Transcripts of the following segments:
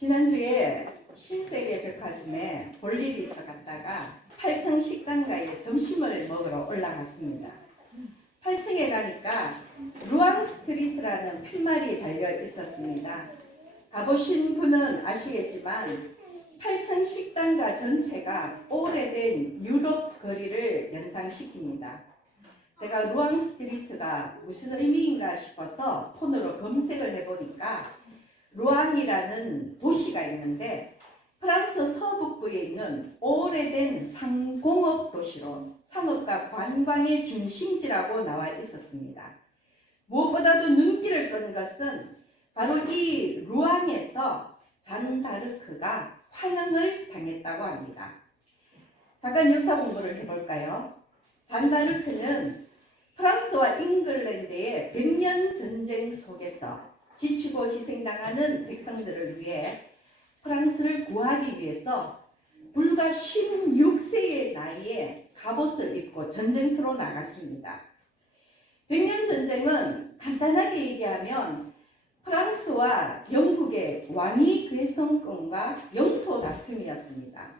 지난주에 신세계 백화점에 볼 일이 있어 갔다가 8층 식당가에 점심을 먹으러 올라갔습니다. 8층에 가니까 루앙 스트리트라는 필말이 달려 있었습니다. 가보신 분은 아시겠지만 8층 식당가 전체가 오래된 유럽 거리를 연상시킵니다. 제가 루앙 스트리트가 무슨 의미인가 싶어서 폰으로 검색을 해보니까 루앙이라는 도시가 있는데 프랑스 서북부에 있는 오래된 상공업 도시로 상업과 관광의 중심지라고 나와 있었습니다. 무엇보다도 눈길을 끈 것은 바로 이 루앙에서 잔다르크가 환영을 당했다고 합니다. 잠깐 역사 공부를 해볼까요? 잔다르크는 프랑스와 잉글랜드의 100년 전쟁 속에서 지치고 희생당하는 백성들을 위해 프랑스를 구하기 위해서 불과 16세의 나이에 갑옷을 입고 전쟁터로 나갔습니다. 100년 전쟁은 간단하게 얘기하면 프랑스와 영국의 왕위 괴성권과 영토 다툼이었습니다.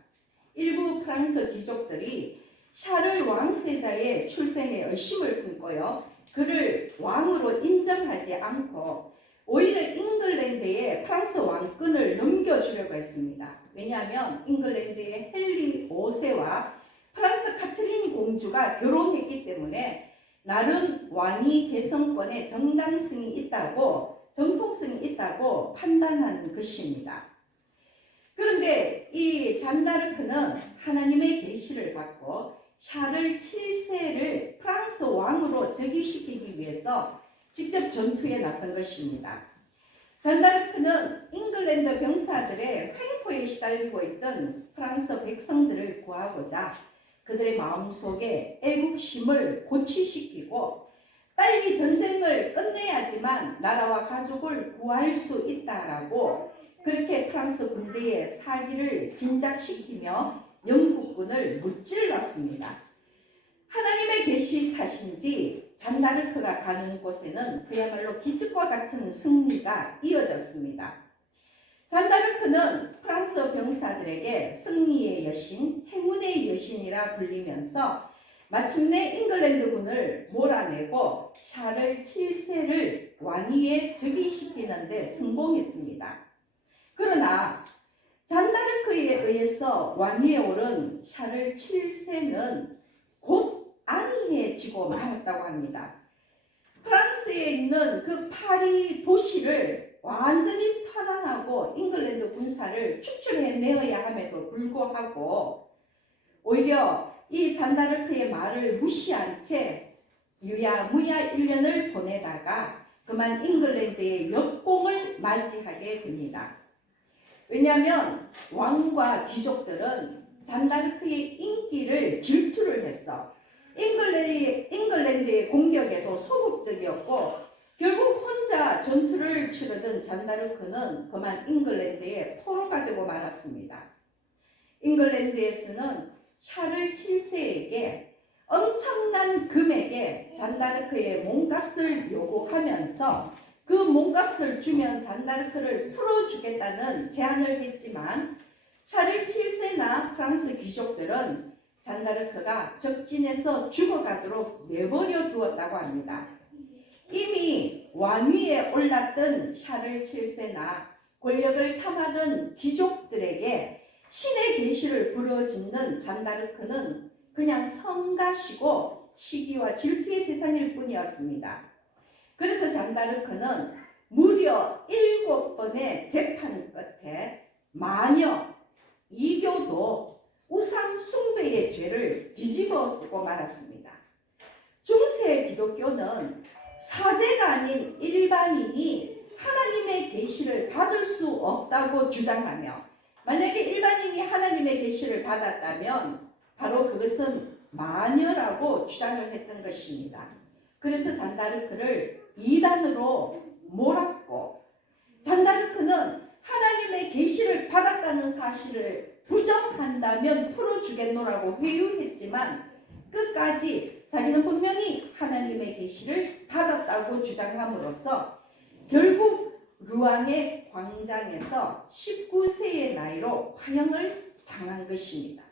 일부 프랑스 귀족들이 샤를 왕세자의 출생에 의심을 품고요. 그를 왕으로 인정하지 않고 오히려 잉글랜드에 프랑스 왕권을 넘겨주려고 했습니다. 왜냐하면 잉글랜드의 헨리 5세와 프랑스 카트린 공주가 결혼했기 때문에 나름 왕위 개성권에 정당성이 있다고, 정통성이 있다고 판단한 것입니다. 그런데 이 잔다르크는 하나님의 계시를 받고 샤를 7세를 프랑스 왕으로 즉위시키기 위해서 직접 전투에 나선 것입니다. 잔다르크는 잉글랜드 병사들의 횡포에 시달리고 있던 프랑스 백성들을 구하고자 그들의 마음속에 애국심을 고취시키고 빨리 전쟁을 끝내야지만 나라와 가족을 구할 수 있다라고 그렇게 프랑스 군대의 사기를 진작시키며 영국군을 무찔렀습니다. 하나님의 계시 탓인지 잔다르크가 가는 곳에는 그야말로 기적과 같은 승리가 이어졌습니다. 잔다르크는 프랑스 병사들에게 승리의 여신, 행운의 여신이라 불리면서 마침내 잉글랜드군을 몰아내고 샤를 7세를 왕위에 즉위시키는 데 성공했습니다. 그러나 잔다르크에 의해서 왕위에 오른 샤를 7세는 곧 안이해지고 말았다고 합니다. 프랑스에 있는 그 파리 도시를 완전히 탈환하고 잉글랜드 군사를 축출해내어야 함에도 불구하고 오히려 이 잔다르크의 말을 무시한 채 유야무야 1년을 보내다가 그만 잉글랜드의 역공을 맞이하게 됩니다. 왜냐하면 왕과 귀족들은 잔다르크의 인기를 질투를 했어. 잉글랜드의 공격에도 소극적이었고 결국 혼자 전투를 치르던 잔다르크는 그만 잉글랜드의 포로가 되고 말았습니다. 잉글랜드에서는 샤를 7세에게 엄청난 금액의 잔다르크의 몸값을 요구하면서 그 몸값을 주면 잔다르크를 풀어주겠다는 제안을 했지만 샤를 7세나 프랑스 귀족들은 잔다르크가 적진에서 죽어가도록 내버려 두었다고 합니다. 이미 왕위에 올랐던 샤를 7세나 권력을 탐하던 귀족들에게 신의 계시를 부러짓는 잔다르크는 그냥 성가시고 시기와 질투의 대상일 뿐이었습니다. 그래서 잔다르크는 무려 7번의 재판 끝에 마녀, 이교도, 우상 숭배의 죄를 뒤집어 쓰고 말았습니다. 중세 기독교는 사제가 아닌 일반인이 하나님의 계시를 받을 수 없다고 주장하며 만약에 일반인이 하나님의 계시를 받았다면 바로 그것은 마녀라고 주장을 했던 것입니다. 그래서 잔다르크를 이단으로 몰았고 잔다르크는 하나님의 계시를 받았다는 사실을 부정한다면 풀어주겠노라고 회유했지만 끝까지 자기는 분명히 하나님의 계시를 받았다고 주장함으로써 결국 루앙의 광장에서 19세의 나이로 화형을 당한 것입니다.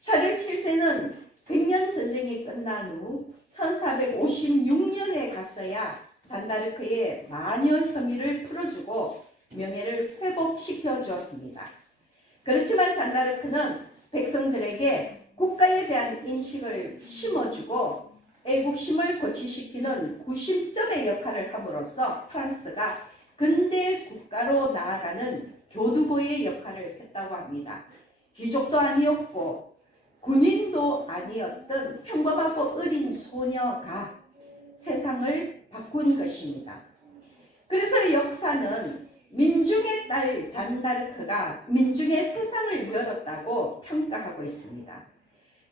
샤를 7세는 100년 전쟁이 끝난 후 1456년에 갔어야 잔다르크의 마녀 혐의를 풀어주고 명예를 회복시켜 주었습니다. 그렇지만 잔다르크는 백성들에게 국가에 대한 인식을 심어주고 애국심을 고취시키는 구심점의 역할을 함으로써 프랑스가 근대 국가로 나아가는 교두보의 역할을 했다고 합니다. 귀족도 아니었고 군인도 아니었던 평범하고 어린 소녀가 세상을 바꾼 것입니다. 그래서 역사는 민중의 딸 잔다르크가 민중의 세상을 열었다고 평가하고 있습니다.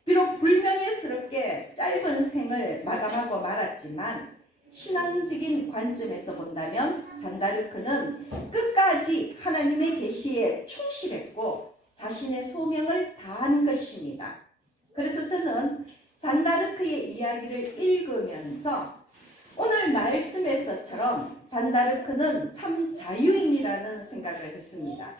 비록 불명예스럽게 짧은 생을 마감하고 말았지만 신앙적인 관점에서 본다면 잔다르크는 끝까지 하나님의 계시에 충실했고 자신의 소명을 다한 것입니다. 그래서 저는 잔다르크의 이야기를 읽으면서 오늘 말씀에서처럼 잔다르크는 참 자유인이라는 생각을 했습니다.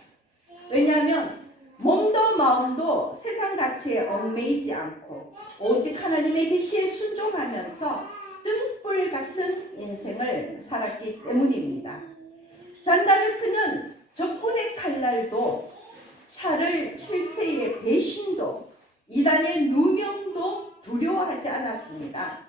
왜냐하면 몸도 마음도 세상 가치에 얽매이지 않고 오직 하나님의 계시에 순종하면서 등불 같은 인생을 살았기 때문입니다. 잔다르크는 적군의 칼날도 샤를 7세의 배신도 이단의 누명도 두려워하지 않았습니다.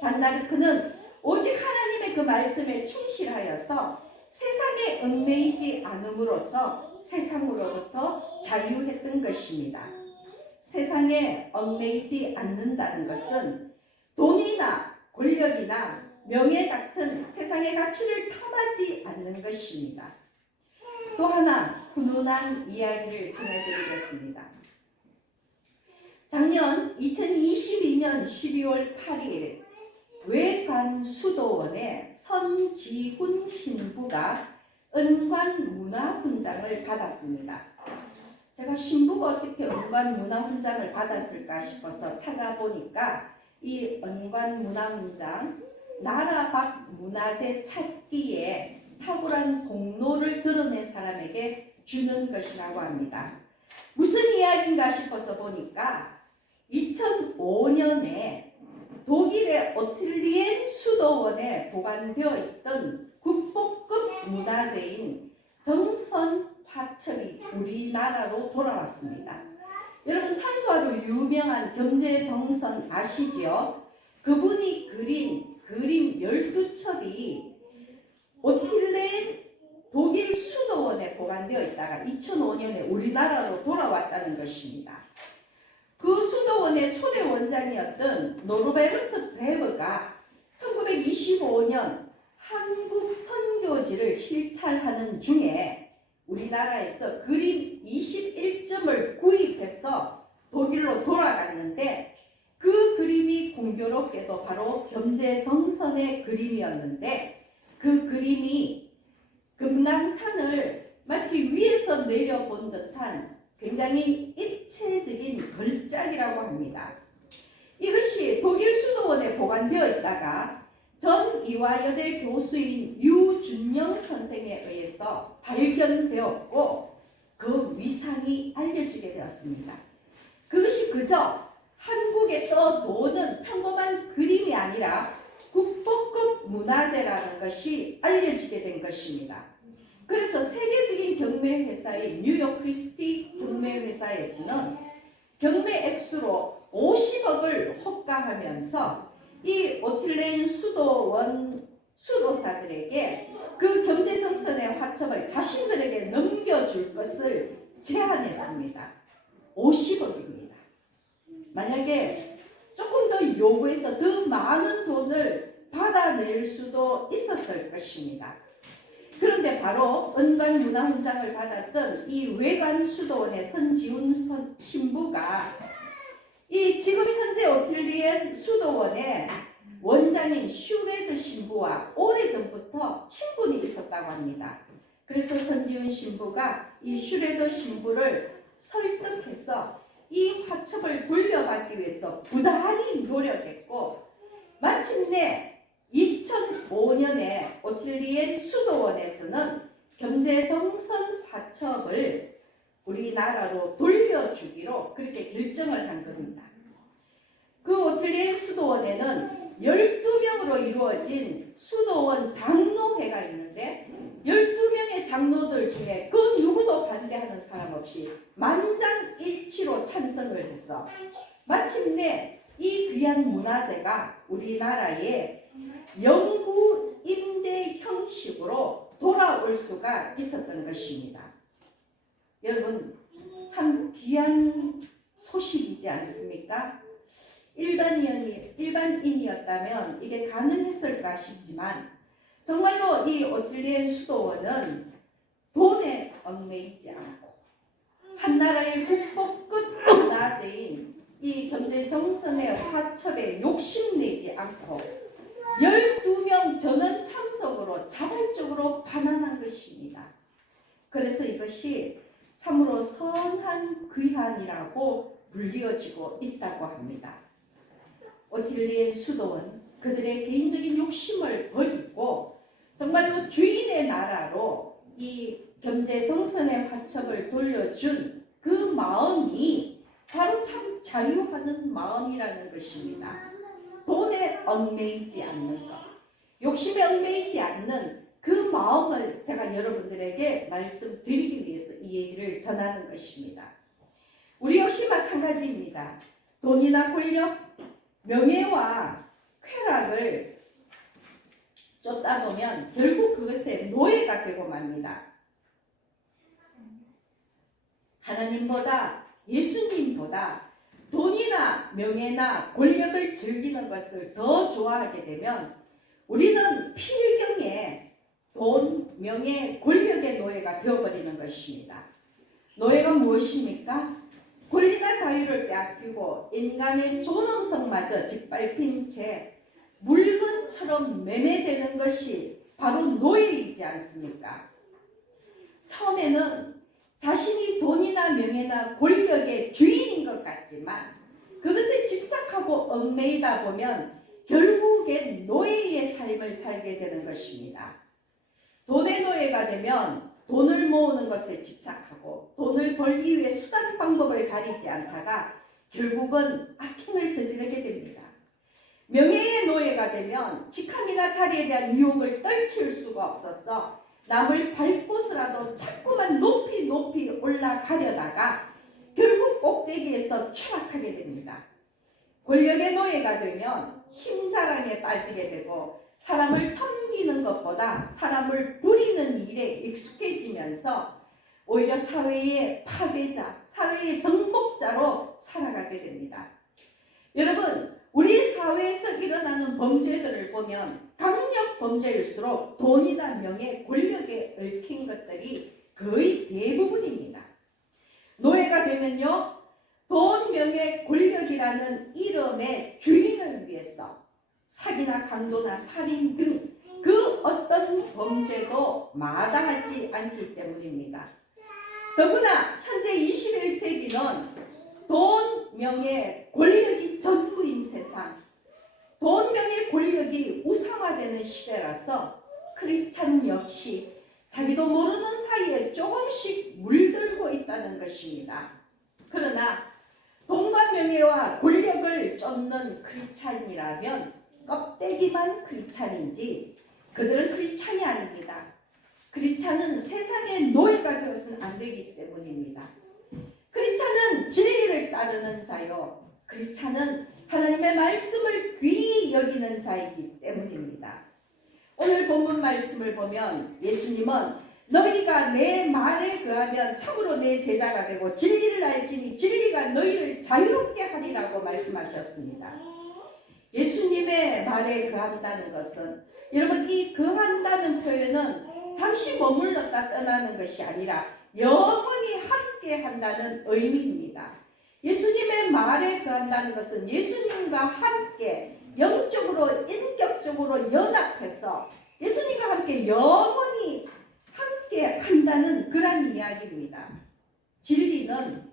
잔다르크는 오직 하나님의 그 말씀에 충실하여서 세상에 얽매이지 않음으로써 세상으로부터 자유했던 것입니다. 세상에 얽매이지 않는다는 것은 돈이나 권력이나 명예 같은 세상의 가치를 탐하지 않는 것입니다. 또 하나 훈훈한 이야기를 전해드리겠습니다. 작년 2022년 12월 8일 외관수도원의 선지훈 신부가 은관문화훈장을 받았습니다. 제가 신부가 어떻게 은관문화훈장을 받았을까 싶어서 찾아보니까 이 은관문화훈장 나라 밖 문화재 찾기에 탁월한 공로를 드러낸 사람에게 주는 것이라고 합니다. 무슨 이야기인가 싶어서 보니까 2005년에 독일의 오틸리엔 수도원에 보관되어 있던 국보급 문화재인 정선 화첩이 우리나라로 돌아왔습니다. 여러분 산수화로 유명한 겸재정선 아시죠? 그분이 그린 그림 12첩이 오틸레엔 독일 수도원에 보관되어 있다가 2005년에 우리나라로 돌아왔다는 것입니다. 그 수도원의 초대 원장이었던 노르베르트 베버가 1925년 한국 선교지를 실찰하는 중에 우리나라에서 그림 21점을 구입해서 독일로 돌아갔는데 그 그림이 공교롭게도 바로 겸재정선의 그림이었는데 그 그림이 금강산을 마치 위에서 내려본 듯한 굉장히 입체적인 걸작이라고 합니다. 이것이 독일 수도원에 보관되어 있다가 전 이화여대 교수인 유준영 선생에 의해서 발견되었고 그 위상이 알려지게 되었습니다. 그것이 그저 한국에 떠도는 평범한 그림이 아니라 국보급 문화재라는 것이 알려지게 된 것입니다. 그래서 세계적인 경매회사인 뉴욕 크리스티 경매회사에서는 경매 액수로 50억을 호가하면서 이 오틸레인 수도원 수도사들에게 그 겸재정선의 화첩을 자신들에게 넘겨줄 것을 제안했습니다. 50억입니다. 만약에 조금 더 요구해서 더 많은 돈을 받아낼 수도 있었을 것입니다. 그런데 바로 은관문화훈장을 받았던 이 외관수도원의 선지훈 신부가 이 지금 현재 오틸리엔 수도원의 원장인 슈레드 신부와 오래전부터 친분이 있었다고 합니다. 그래서 선지훈 신부가 이 슈레드 신부를 설득해서 이 화첩을 돌려받기 위해서 부단히 노력했고 마침내 2005년에 오틸리엔 수도원에서는 경제정선 화첩을 우리나라로 돌려주기로 그렇게 결정을 한 겁니다. 그 오틸리엔 수도원에는 12명으로 이루어진 수도원 장로회가 있는데 12명의 장로들 중에 그 누구도 반대하는 사람 없이 만장일치로 찬성을 해서 마침내 이 귀한 문화재가 우리나라에 영구 임대 형식으로 돌아올 수가 있었던 것입니다. 여러분, 참 귀한 소식이지 않습니까? 일반인이었다면 이게 가능했을까 싶지만 정말로 이 오틸리엔 수도원은 돈에 얽매이지 않고 한나라의 국보 끝 문화재인 이 경제정선의 화첩에 욕심내지 않고 12명 전원 참석으로 자발적으로 반환한 것입니다. 그래서 이것이 참으로 선한 귀한이라고 불리어지고 있다고 합니다. 오틸리엔 수도원 그들의 개인적인 욕심을 버리고 정말로 주인의 나라로 이 경제정선의 화첩을 돌려준 그 마음이 바로 참 자유하는 마음이라는 것입니다. 돈에 얽매이지 않는 것, 욕심에 얽매이지 않는 그 마음을 제가 여러분들에게 말씀드리기 위해서 이 얘기를 전하는 것입니다. 우리 역시 마찬가지입니다. 돈이나 권력, 명예와 쾌락을 쫓다 보면 결국 그것에 노예가 되고 맙니다. 하나님보다 예수님보다 돈이나 명예나 권력을 즐기는 것을 더 좋아하게 되면 우리는 필경에 돈, 명예, 권력의 노예가 되어버리는 것입니다. 노예가 무엇입니까? 권리나 자유를 빼앗기고 인간의 존엄성마저 짓밟힌 채 물건처럼 매매되는 것이 바로 노예이지 않습니까? 처음에는 자신이 돈이나 명예나 권력의 주인인 것 같지만 그것에 집착하고 얽매이다 보면 결국엔 노예의 삶을 살게 되는 것입니다. 돈의 노예가 되면 돈을 모으는 것에 집착하고 돈을 벌기 위해 수단 방법을 가리지 않다가 결국은 악행을 저지르게 됩니다. 명예의 노예가 되면 직함이나 자리에 대한 유혹을 떨칠 수가 없어서 남을 밟 곳이라도 자꾸만 높이 올라가려다가 결국 꼭대기에서 추락하게 됩니다. 권력의 노예가 되면 힘자랑에 빠지게 되고 사람을 섬기는 것보다 사람을 부리는 일에 익숙해지면서 오히려 사회의 파괴자, 사회의 정복자로 살아가게 됩니다. 여러분, 우리 사회에서 일어나는 범죄들을 보면 강력 범죄일수록 돈이나 명예, 권력에 얽힌 것들이 거의 대부분입니다. 노예가 되면요, 돈, 명예, 권력이라는 이름의 주인을 위해서 사기나 강도나 살인 등 그 어떤 범죄도 마다하지 않기 때문입니다. 더구나 현재 21세기는 돈, 명예, 권력이 전부인 세상, 돈, 명예, 권력이 우상화되는 시대라서 크리스찬 역시 자기도 모르는 사이에 조금씩 물들고 있다는 것입니다. 그러나 돈과 명예와 권력을 쫓는 크리스찬이라면 껍데기만 크리스찬인지 그들은 크리스찬이 아닙니다. 크리스찬은 세상의 노예가 되어서는 안 되기 때문입니다. 크리스찬은 진리를 따르는 자요, 크리스찬은 하나님의 말씀을 귀히 여기는 자이기 때문입니다. 오늘 본문 말씀을 보면 예수님은 너희가 내 말에 거하면 참으로 내 제자가 되고 진리를 알지니 진리가 너희를 자유롭게 하리라고 말씀하셨습니다. 예수님의 말에 거한다는 것은 여러분, 이 거한다는 표현은 잠시 머물렀다 떠나는 것이 아니라 영원히 함께 한다는 의미입니다. 예수님의 말에 거한다는 것은 예수님과 함께 영적으로 인격적으로 연합해서 예수님과 함께 영원히 함께 한다는 그런 이야기입니다. 진리는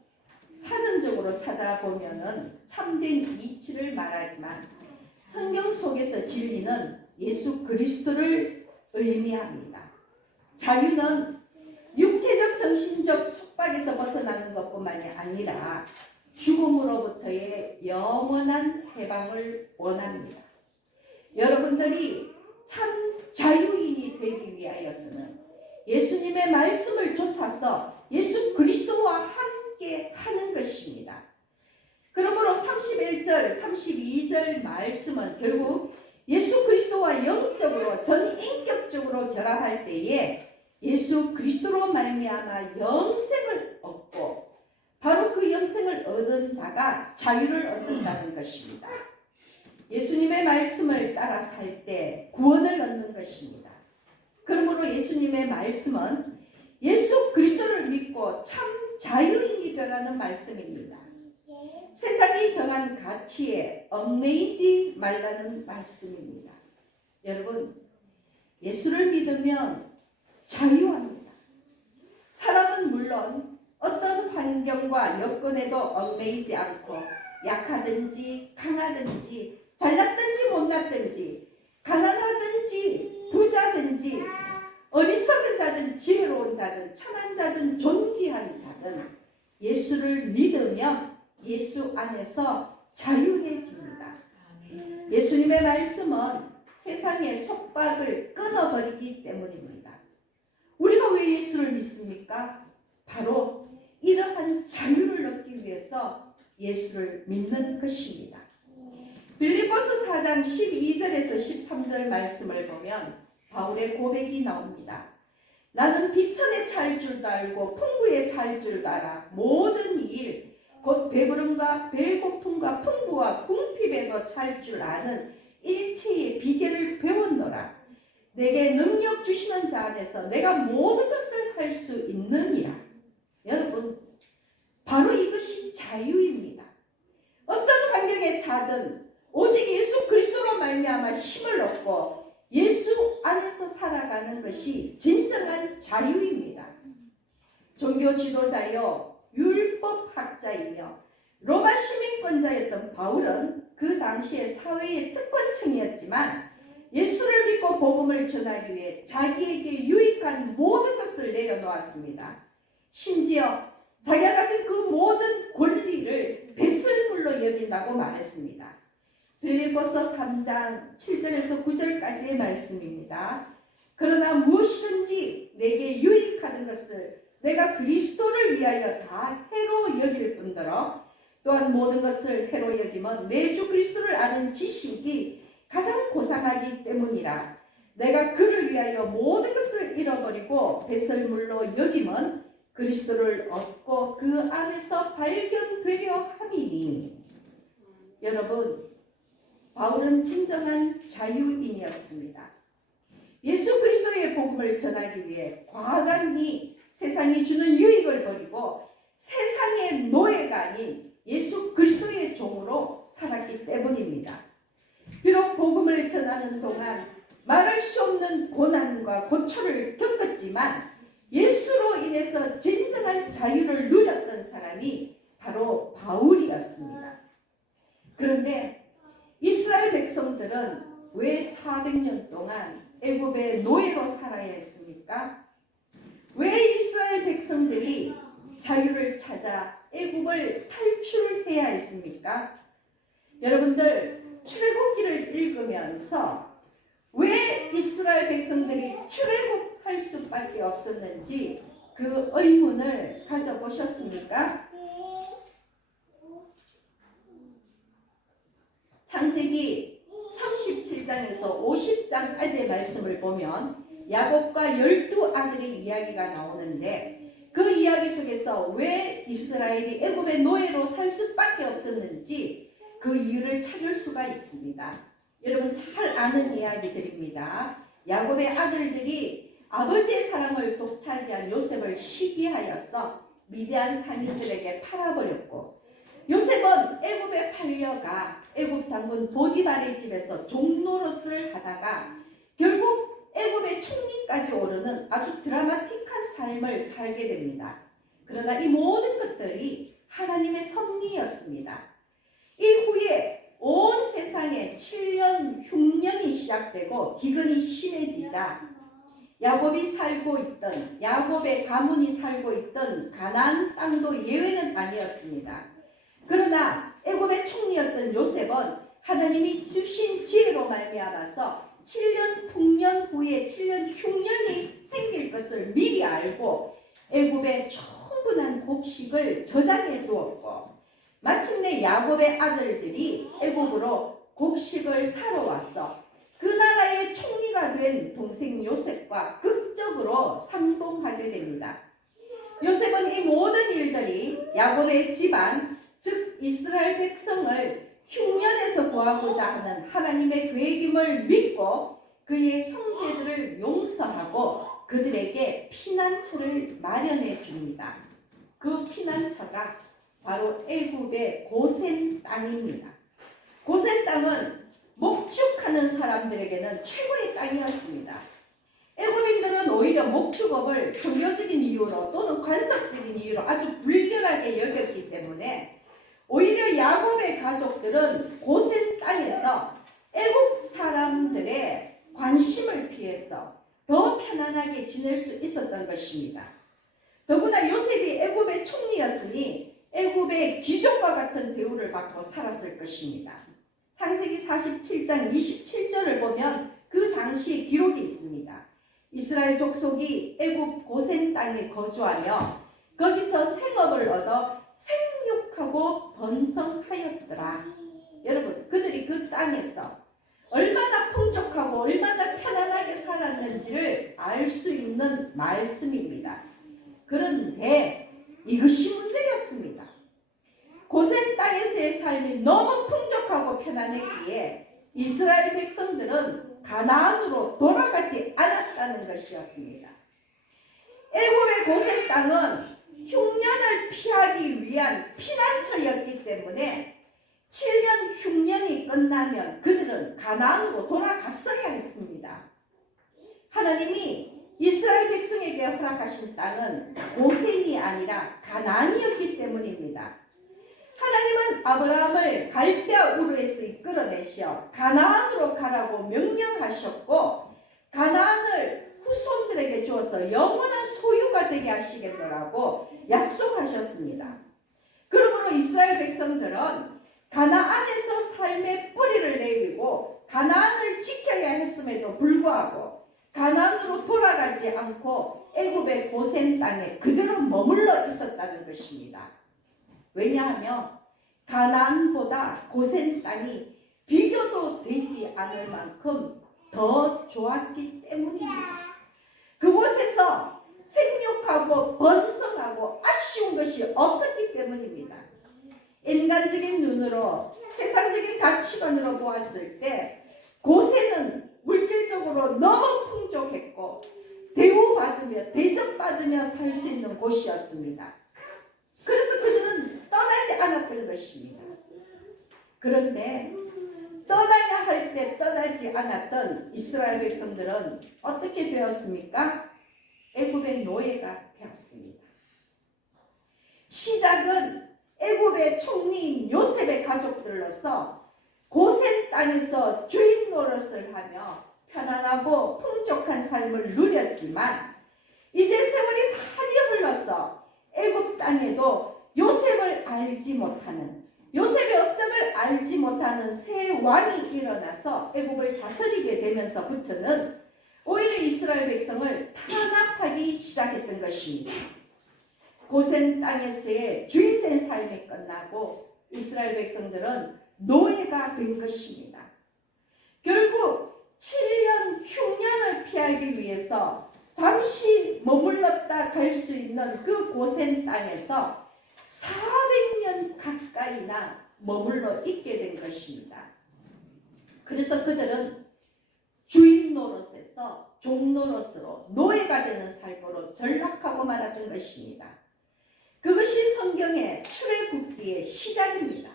사전적으로 찾아보면은 참된 이치를 말하지만 성경 속에서 진리는 예수 그리스도를 의미합니다. 자유는 육체적 정신적 속박에서 벗어나는 것뿐만이 아니라 죽음으로부터의 영원한 해방을 원합니다. 여러분들이 참 자유인이 되기 위하여서는 예수님의 말씀을 쫓아서 예수 그리스도와 함께 하는 것입니다. 그러므로 31절, 32절 말씀은 결국 예수 그리스도와 영적으로 전인격적으로 결합할 때에 예수 그리스도로 말미암아 영생을 얻고 바로 그 영생을 얻은 자가 자유를 얻는다는 것입니다. 예수님의 말씀을 따라 살 때 구원을 얻는 것입니다. 그러므로 예수님의 말씀은 예수 그리스도를 믿고 참 자유인이 되라는 말씀입니다. 세상이 정한 가치에 얽매이지 말라는 말씀입니다. 여러분, 예수를 믿으면 자유합니다. 사람은 물론 어떤 환경과 여건에도 얽매이지 않고 약하든지 강하든지 잘났든지 못났든지 가난하든지 부자든지 어리석은 자든 지혜로운 자든 천한 자든 존귀한 자든 예수를 믿으면 예수 안에서 자유해집니다. 예수님의 말씀은 세상의 속박을 끊어버리기 때문입니다. 우리가 왜 예수를 믿습니까? 바로 이러한 자유를 얻기 위해서 예수를 믿는 것입니다. 빌립보서 4장 12절에서 13절 말씀을 보면 바울의 고백이 나옵니다. 나는 비천에 찰 줄도 알고 풍부에 찰 줄도 알아. 모든 일, 곧 배부름과 배고픔과 풍부와 궁핍에도 찰 줄 아는 일체의 비결을 배웠노라. 내게 능력 주시는 자 안에서 내가 모든 것을 할 수 있느니라. 여러분, 바로 이것이 자유입니다. 어떤 환경에 차든 오직 예수 그리스도로 말미암아 힘을 얻고 예수 안에서 살아가는 것이 진정한 자유입니다. 종교 지도자요 율법학자이며 로마 시민권자였던 바울은 그 당시의 사회의 특권층이었지만 예수를 믿고 복음을 전하기 위해 자기에게 유익한 모든 것을 내려놓았습니다. 심지어 자기가 가진 그 모든 권리를 배설물로 여긴다고 말했습니다. 빌립보서 3장 7절에서 9절까지의 말씀입니다. 그러나 무엇이든지 내게 유익하는 것을 내가 그리스도를 위하여 다 해로 여길 뿐더러 또한 모든 것을 해로 여기면 내 주 그리스도를 아는 지식이 가장 고상하기 때문이라. 내가 그를 위하여 모든 것을 잃어버리고 배설물로 여기면 그리스도를 얻고 그 안에서 발견되려 함이니. 여러분, 바울은 진정한 자유인이었습니다. 예수 그리스도의 복음을 전하기 위해 과감히 세상이 주는 유익을 버리고 세상의 노예가 아닌 예수 그리스도의 종으로 살았기 때문입니다. 비록 복음을 전하는 동안 말할 수 없는 고난과 고초를 겪었지만 예수로 인해서 진정한 자유를 누렸던 사람이 바로 바울이었습니다. 그런데 이스라엘 백성들은 왜 400년 동안 애굽의 노예로 살아야 했습니까? 왜 이스라엘 백성들이 자유를 찾아 애굽을 탈출해야 했습니까? 여러분들, 출애굽기를 읽으면서 왜 이스라엘 백성들이 출애굽할 수밖에 없었는지 그 의문을 가져보셨습니까? 창세기 37장에서 50장까지의 말씀을 보면 야곱과 12아들의 이야기가 나오는데 그 이야기 속에서 왜 이스라엘이 애굽의 노예로 살 수밖에 없었는지 그 이유를 찾을 수가 있습니다. 여러분 잘 아는 이야기들입니다. 야곱의 아들들이 아버지의 사랑을 독차지한 요셉을 시기하여서 미디안 상인들에게 팔아버렸고 요셉은 애굽에 팔려가 애굽 장군 보디발의 집에서 종노릇을 하다가 결국 애굽의 총리까지 오르는 아주 드라마틱한 삶을 살게 됩니다. 그러나 이 모든 것들이 하나님의 섭리였습니다. 이후에 온 세상에 7년 흉년이 시작되고 기근이 심해지자 야곱의 가문이 살고 있던 가나안 땅도 예외는 아니었습니다. 그러나 애굽의 총리였던 요셉은 하나님이 주신 지혜로 말미암아서 7년 풍년 후에 7년 흉년이 생길 것을 미리 알고 애굽의 충분한 곡식을 저장해 두었고, 마침내 야곱의 아들들이 애굽으로 곡식을 사러 왔어 그 나라의 총리가 된 동생 요셉과 극적으로 상봉하게 됩니다. 요셉은 이 모든 일들이 야곱의 집안, 즉 이스라엘 백성을 흉년에서 구하고자 하는 하나님의 계획임을 믿고 그의 형제들을 용서하고 그들에게 피난처를 마련해 줍니다. 그 피난처가 바로 애굽의 고센 땅입니다. 고센 땅은 목축하는 사람들에게는 최고의 땅이었습니다. 애굽인들은 오히려 목축업을 종교적인 이유로 또는 관습적인 이유로 아주 불결하게 여겼기 때문에 오히려 야곱의 가족들은 고센 땅에서 애굽 사람들의 관심을 피해서 더 편안하게 지낼 수 있었던 것입니다. 더구나 요셉이 애굽의 총리였으니 애굽의 귀족과 같은 대우를 받고 살았을 것입니다. 창세기 47장 27절을 보면 그 당시 기록이 있습니다. 이스라엘 족속이 애굽 고센 땅에 거주하며 거기서 생업을 얻어 생육하고 번성하였더라. 여러분, 그들이 그 땅에서 얼마나 풍족하고 얼마나 편안하게 살았는지를 알 수 있는 말씀입니다. 그런데 이것이 문제였습니다. 고센 땅에서의 삶이 너무 풍족하고 편안했기에 이스라엘 백성들은 가나안으로 돌아가지 않았다는 것이었습니다. 애굽의 고센 땅은 흉년을 피하기 위한 피난처였기 때문에 7년 흉년이 끝나면 그들은 가나안으로 돌아갔어야 했습니다. 하나님이 이스라엘 백성에게 허락하신 땅은 고센이 아니라 가나안이었기 때문입니다. 하나님은 아브라함을 갈대아 우르에서 이끌어내셔 가나안으로 가라고 명령하셨고 가나안을 후손들에게 주어서 영원한 소유가 되게 하시겠노라고 약속하셨습니다. 그러므로 이스라엘 백성들은 가나안에서 삶의 뿌리를 내리고 가나안을 지켜야 했음에도 불구하고 가나안으로 돌아가지 않고 애굽의 고센 땅에 그대로 머물러 있었다는 것입니다. 왜냐하면 가나안보다 고센 땅이 비교도 되지 않을 만큼 더 좋았기 때문입니다. 그곳에서 생육하고 번성하고 아쉬운 것이 없었기 때문입니다. 인간적인 눈으로 세상적인 가치관으로 보았을 때 고센은 물질적으로 너무 풍족했고 대우받으며 대접받으며 살 수 있는 곳이었습니다. 그래서 그들은 떠나지 않았던 것입니다. 그런데 떠나야 할 때 떠나지 않았던 이스라엘 백성들은 어떻게 되었습니까? 애굽의 노예가 되었습니다. 시작은 애굽의 총리인 요셉의 가족들로서 고센 땅에서 주인 노릇을 하며 편안하고 풍족한 삶을 누렸지만 이제 세월이 많이 흘러서 애굽 땅에도 요셉을 알지 못하는, 요셉의 업적을 알지 못하는 새 왕이 일어나서 애굽을 다스리게 되면서부터는 오히려 이스라엘 백성을 탄압하기 시작했던 것입니다. 고센 땅에서의 주인된 삶이 끝나고 이스라엘 백성들은 노예가 된 것입니다. 결국 7년 흉년을 피하기 위해서 잠시 머물렀다 갈 수 있는 그 고센 땅에서 400년 가까이나 머물러 있게 된 것입니다. 그래서 그들은 주인 노릇에서 종 노릇으로 노예가 되는 삶으로 전락하고 말았던 것입니다. 그것이 성경의 출애굽기의 시작입니다.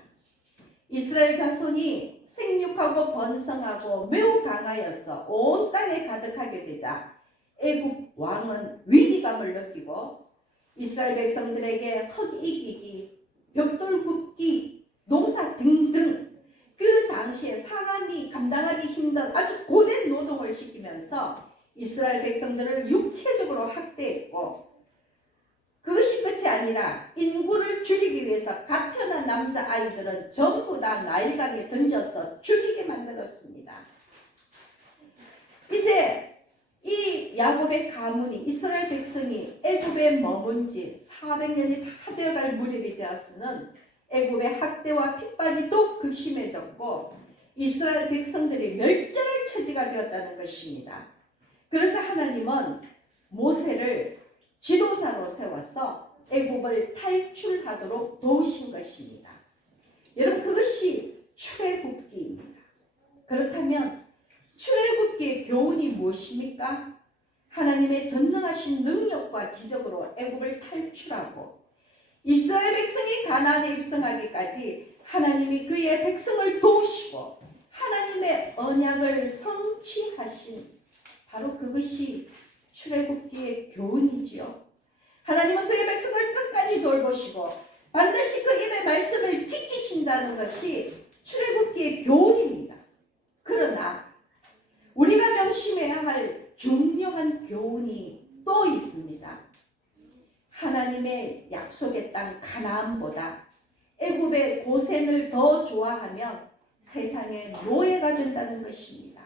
이스라엘 자손이 생육하고 번성하고 매우 강하여서 온 땅에 가득하게 되자 애굽 왕은 위기감을 느끼고 이스라엘 백성들에게 헛 이기기, 벽돌 굽기, 농사 등등 그 당시에 사람이 감당하기 힘든 아주 고된 노동을 시키면서 이스라엘 백성들을 육체적으로 학대했고, 그것이 끝이 아니라 인구를 줄이기 위해서 갓 태어난 남자아이들은 전부 다 나일강에 던져서 죽이게 만들었습니다. 이제 이 야곱의 가문이, 이스라엘 백성이 애굽에 머문 지 400년이 다 되어갈 무렵이 되었으는 애굽의 학대와 핍박이 더욱 극심해졌고 이스라엘 백성들이 멸절할 처지가 되었다는 것입니다. 그래서 하나님은 모세를 지도자로 세워서 애굽을 탈출하도록 도우신 것입니다. 여러분, 그것이 출애굽기입니다. 그렇다면 출애굽기의 교훈이 무엇입니까? 하나님의 전능하신 능력과 기적으로 애굽을 탈출하고 이스라엘 백성이 가나안에 입성하기까지 하나님이 그의 백성을 도우시고 하나님의 언약을 성취하신, 바로 그것이 출애굽기의 교훈이지요. 하나님은 그의 백성을 끝까지 돌보시고 반드시 그 입의 말씀을 지키신다는 것이 출애굽기의 교훈입니다. 그러나 우리가 명심해야 할 중요한 교훈이 또 있습니다. 하나님의 약속의 땅 가나안보다 애굽의 고센을 더 좋아하면 세상의 노예가 된다는 것입니다.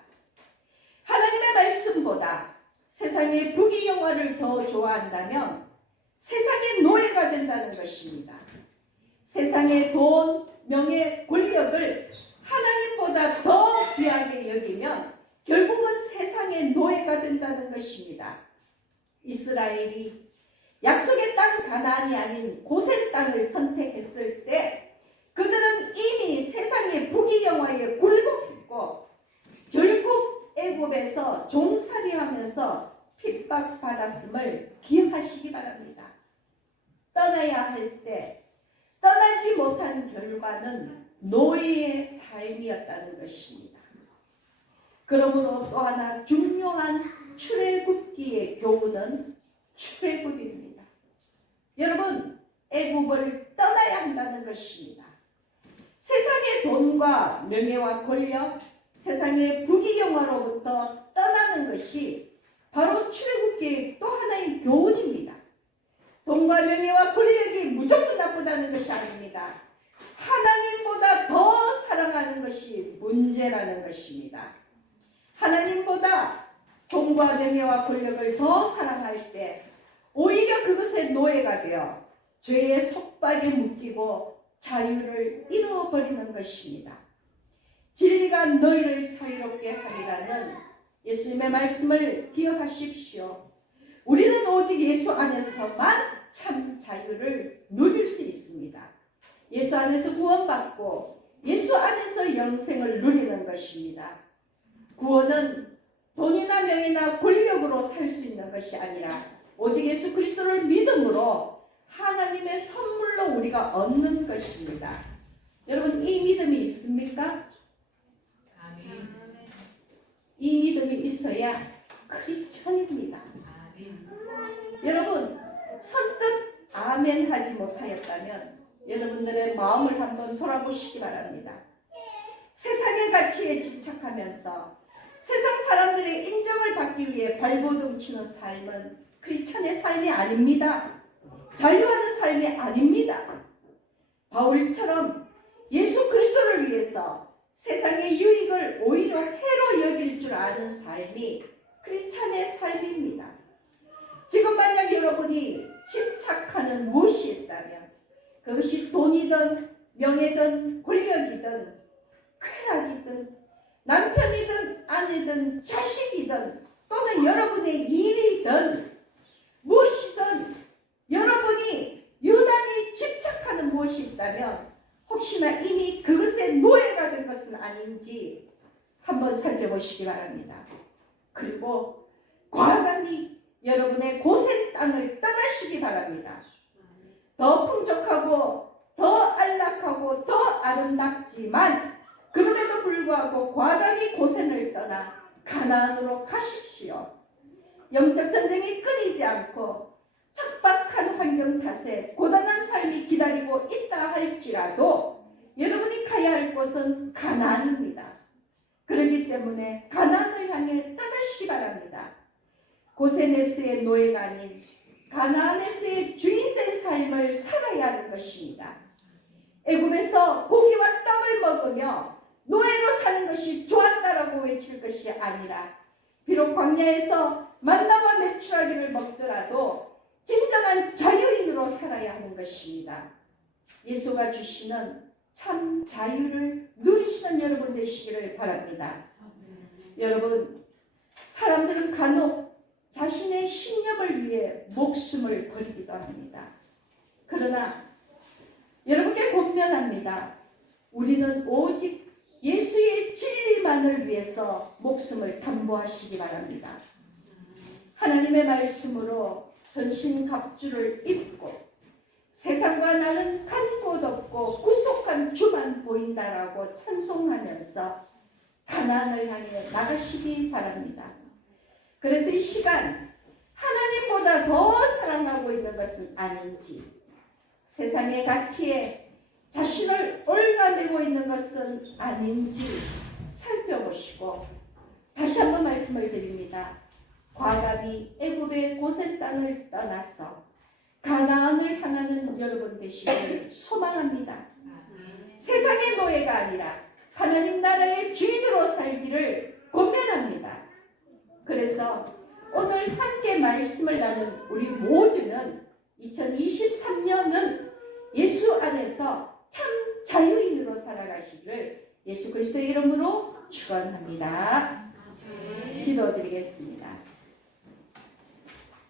하나님의 말씀보다 세상의 부귀영화를 더 좋아한다면 세상의 노예가 된다는 것입니다. 세상의 돈, 명예, 권력을 하나님보다 더 귀하게 여기면 결국은 세상의 노예가 된다는 것입니다. 이스라엘이 약속의 땅 가나안이 아닌 고센 땅을 선택했을 때 그들은 이미 세상의 부귀영화에 굴복했고 결국 애굽에서 종살이하면서 핍박받았음을 기억하시기 바랍니다. 떠나야 할 때 떠나지 못한 결과는 노예의 삶이었다는 것입니다. 그러므로 또 하나 중요한 출애굽기의 교훈은 출애굽입니다. 여러분, 애굽을 떠나야 한다는 것입니다. 세상의 돈과 명예와 권력, 세상의 부귀영화로부터 떠나는 것이 바로 출애굽기의 또 하나의 교훈입니다. 돈과 명예와 권력이 무조건 나쁘다는 것이 아닙니다. 하나님보다 더 사랑하는 것이 문제라는 것입니다. 하나님보다 돈과 명예와 권력을 더 사랑할 때 오히려 그것의 노예가 되어 죄의 속박에 묶이고 자유를 잃어버리는 것입니다. 진리가 너희를 자유롭게 하리라는 예수님의 말씀을 기억하십시오. 우리는 오직 예수 안에서만 참 자유를 누릴 수 있습니다. 예수 안에서 구원받고 예수 안에서 영생을 누리는 것입니다. 구원은 돈이나 명예나 권력으로 살 수 있는 것이 아니라 오직 예수 그리스도를 믿음으로 하나님의 선물로 우리가 얻는 것입니다. 여러분, 이 믿음이 있습니까? 아멘. 이 믿음이 있어야 크리스천입니다. 아멘. 여러분, 선뜻 아멘 하지 못하였다면 여러분들의 마음을 한번 돌아보시기 바랍니다. 세상의 가치에 집착하면서 세상 사람들의 인정을 받기 위해 발버둥 치는 삶은 크리스천의 삶이 아닙니다. 자유하는 삶이 아닙니다. 바울처럼 예수 그리스도를 위해서 세상의 유익을 오히려 해로 여길 줄 아는 삶이 크리스천의 삶입니다. 지금 만약 여러분이 집착하는 무엇이 있다면 그것이 돈이든 명예든 권력이든 쾌락이든 남편이든 아내든 자식이든 또는 여러분의 일이든 무엇이든 여러분이 유단히 집착하는 무엇이 있다면 혹시나 이미 그것의 노예가 된 것은 아닌지 한번 살펴보시기 바랍니다. 그리고 과감히 여러분의 고센 땅을 떠나시기 바랍니다. 더 풍족하고 더 안락하고 더 아름답지만 그럼에도 불구하고 과감히 고센을 떠나 가나안으로 가십시오. 영적 전쟁이 끊이지 않고 척박한 환경 탓에 고단한 삶이 기다리고 있다 할지라도 여러분이 가야 할 곳은 가나안입니다. 그렇기 때문에 가나안을 향해 떠나시기 바랍니다. 고세네스의 노예가 아닌 가나안에서의 주인된 삶을 살아야 하는 것입니다. 애굽에서 고기와 떡을 먹으며 노예로 사는 것이 좋았다라고 외칠 것이 아니라 비록 광야에서 만나와 메추라기를 먹더라도 진정한 자유인으로 살아야 하는 것입니다. 예수가 주시는 참 자유를 누리시는 여러분 되시기를 바랍니다. 여러분, 사람들은 간혹 자신의 신념을 위해 목숨을 걸기도 합니다. 그러나 여러분께 권면합니다. 우리는 오직 예수의 진리만을 위해서 목숨을 담보하시기 바랍니다. 하나님의 말씀으로 전신갑주를 입고 세상과 나는 간 곳 없고 구속한 주만 보인다라고 찬송하면서 가나안을 향해 나가시기 바랍니다. 그래서 이 시간 하나님보다 더 사랑하고 있는 것은 아닌지, 세상의 가치에 자신을 올가매고 있는 것은 아닌지 살펴보시고 다시 한번 말씀을 드립니다. 과감히 애굽의 고센 땅을 떠나서 가나안을 향하는 여러분 되시기를 소망합니다. 세상의 노예가 아니라 하나님 나라의 주인으로 살기를 권면합니다. 그래서 오늘 함께 말씀을 나눈 우리 모두는 2023년은 예수 안에서 참 자유인으로 살아가시기를 예수 그리스도의 이름으로 축원합니다. 기도드리겠습니다.